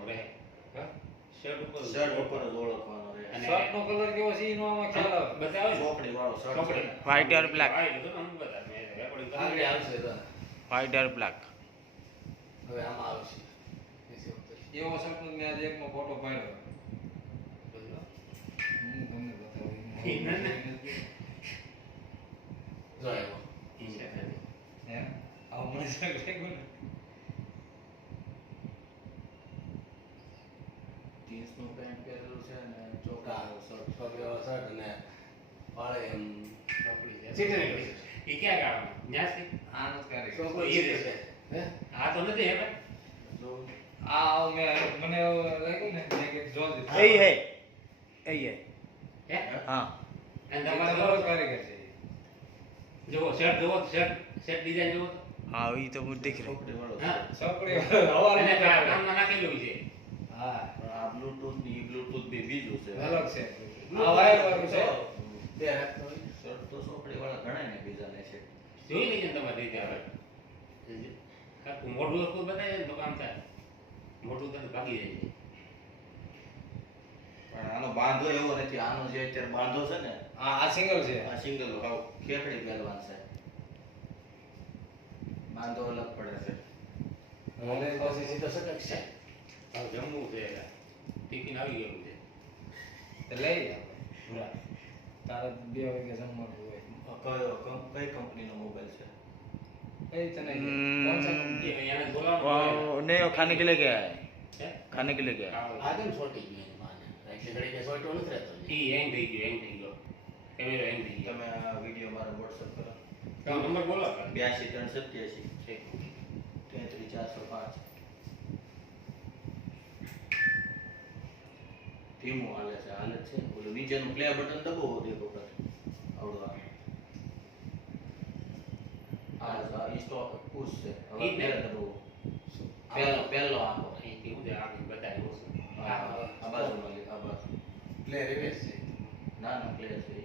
ઓળખવાનો રહે. હા શર્ટ ઉપર જ ઓળખવાનો રહે. અને શર્ટનો કલર કેવો છે એનો આમાં ખ્યાલ આવે બતાવે ને? ચોકડી વાળો શર્ટ ચોકડી. છે. White or black? આ લીધો ને, હું બતાવું. મેં recording કર્યું. આગળ આવશે તો. White or black? હવે આમાં આવશે એવો શર્ટનો મેં આજે એકનો ફોટો પાડ્યો બરાબર. હું તમને બતાવું જો આવ્યો. ઈ છે ખાલી. હે આવું મને શર્ટ લાગ્યું ને જીન્સનું પેન્ટ પહેરેલું છે ને ચોકડા શર્ટ છોકરીવાળો શર્ટ અને પાળે એમ ચોકડી છે. ચીકણી. ઈ ક્યાં ગાળામાં? ન્યાસથી? આનો જ કાર્ય છોકરો ઈ ઈ છે. છે. હે? આ તો નથી હે ભાઈ. જો આ મને એવું લાગ્યું ને મેં કીધું જો દીધું. Hey, hey. Hey, hey. હે? हाँ. અને તમારે તમારે બરોબર બરોબર કારીગર છે જુઓ શર્ટ જુઓ શર્ટ ડિઝાઇન જુઓ તો. हाँ वही तो मुझे दिख रहा है. છોકરી વાળો હા. છોકરી હવા અને કાનમાં નાખેલું છે. હા પણ આ બ્લૂટૂથ ની બ્લૂટૂથ બી બીજું છે. અલગ છે આ વાયર વાળું છે બે રાખતો હોય. શર્ટ તો છોકરી વાળા ઘણા ને બીજાને છે. જોઈ લેજો ને તમારી રીતે આવે. કાંઈક મોઢું એટલું બતાવે ને તો કામ થાય. મોઢું તરત ભાગી જાય છે. પણ આનો બાંધો એવો નથી. આનો જે અત્યારે બાંધો છે ને આ સિંગલ છે આ સિંગલ હાવ ખેકડી પહેરવાન છે. બાંધો અલગ પડે છે. ભલે પછી સીધો સટક છે. હવે જમવું છે ટિફિન આવી ગયેલું છે. તો લઈ આપણે તારે 2 વાગે જમવાનું હોય કઈ કંપનીનો મોબાઈલ છે? કઈ તને હમ. કોણ છે કંપની? એ એને બોલાવવાનું वो नहीं वो खाने के लिए गया है. છે. खाने के लिए गया है. આવો. આ કેમ છોટી ગઈ એની માને? એટલે ઘડી કે છોટો નથી રહેતો. ઈ હેંગ થઈ ગયો કેમેરો હેંગ થઈ ગયો. તમે આ વિડીયો મારા WhatsApp કરો. તમારો નંબર બોલો 82 387 છે. 33 405. ધીમું હાલે છે ઓલું નીચેનું પ્લે બટન દબાવો એક વખત આવડું આ સ્ટોપ પુશ છે હવે ઈ જ ને? પ્લે દબાવો પહેલો આખો અહીંથી હું આગળ બતાવ્યું છે. આ બાજુમાં આ બાજુ પ્લે રિવેસ છે ના પ્લે છે